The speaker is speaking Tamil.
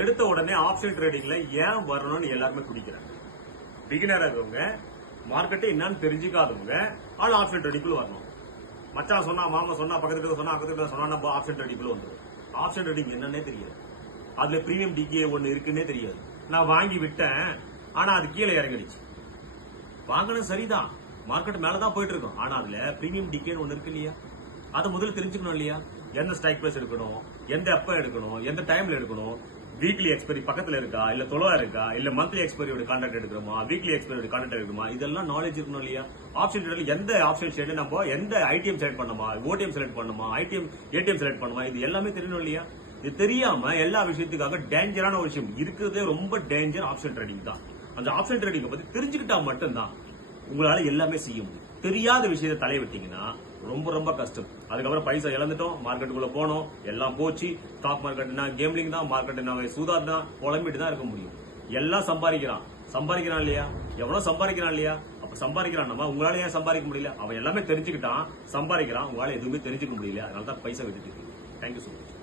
எடுத்த உடனே ஆப்ஷன் ட்ரேடிங்ல ஏன் வரணும்னு எல்லாருமே குடிக்கிறாங்க. பிகினரா இருக்கவங்க மார்க்கெட்டை என்னன்னு தெரிஞ்சுக்காதவங்க ஆள் ஆப்ஷன் ட்ரேடிங்குள்ள வரணும். மச்சான் சொன்னா, மாமா சொன்னா, பக்கத்துல சொன்னா, அக்கத்துல சொன்னா ஆப்ஷன் ட்ரேடிங்குள்ள வந்துடும். ஆப்ஷன் ட்ரேடிங் என்னன்னே தெரியாது. அதுல பிரீமியம் டிகே ஒன்னு இருக்குன்னே தெரியாது. நான் வாங்கி விட்டேன், ஆனா அது கீழே இறங்கிடுச்சு. வாங்கினது சரிதான், மார்க்கெட் மேலதான் போயிட்டு இருக்கும். ஆனா அதுல பிரீமியம் டிகேன்னு ஒன்னு இருக்கு இல்லையா, அதை முதல்ல தெரிஞ்சுக்கணும் இல்லையா. எந்த ஸ்ட்ரைக் பிரைஸ் எடுக்கணும், எந்த எப்ப எடுக்கணும், எந்த டைம்ல எடுக்கணும், வீக்லி எக்ஸ்பைரி பக்கத்துல இருக்கா, இல்ல தொலைவா இருக்கா, இல்ல மந்த்லி எக்ஸ்பைரியோட கான்ட்ராக்ட் எடுக்கணுமா, வீக்லி எக்ஸ்பைரியோட கான்ட்ராக்ட் எடுக்கணுமா, இதெல்லாம் நாலேஜ் இருக்கணும் இல்லையா. ஆப்ஷன் ட்ரேட்ல எந்த ஆப்ஷன் ஷேட் நம்ம எந்த ஐடிஎம் செலக்ட் பண்ணுமா, ஓடிஎம் செலக்ட் பண்ணுமா, ஏடிஎம் செலக்ட் பண்ணுமா, இது எல்லாமே தெரியணும் இல்லையா. இது தெரியாம எல்லா விஷயத்துக்காக டேஞ்சரான ஒரு விஷயம் இருக்கிறதே ரொம்ப டேஞ்சர் ஆப்ஷன் ட்ரேடிங் தான். அந்த ஆப்ஷன் ட்ரேடிங் பத்தி தெரிஞ்சுக்கிட்டா மட்டும்தான் உங்களால எல்லாமே செய்ய முடியும். தெரியாத விஷயத்தை தலைய விட்டீங்கன்னா ரொம்ப ரொம்ப கஷ்டம். அதுக்கப்புறம் பைசா இழந்துட்டோம், மார்க்கெட்டுக்குள்ள போனோம், எல்லாம் போச்சு. ஸ்டாக் மார்க்கெட்னா கேம்லிங் தான், மார்க்கெட் சூதாட் தான், புலம்பிட்டு தான் இருக்க முடியும். எல்லாம் சம்பாதிக்கிறான் இல்லையா, எவ்வளவு சம்பாதிக்கிறான் இல்லையா. அப்ப சம்பாதிக்கிறான், நம்ம உங்களால ஏன் சம்பாதிக்க முடியல. அவன் எல்லாமே தெரிஞ்சுக்கிட்டான், சம்பாதிக்கிறான், உங்களால எதுவுமே தெரிஞ்சுக்க முடியல. அதனால தான் பைசா விட்டுட்டு. Thank you so much.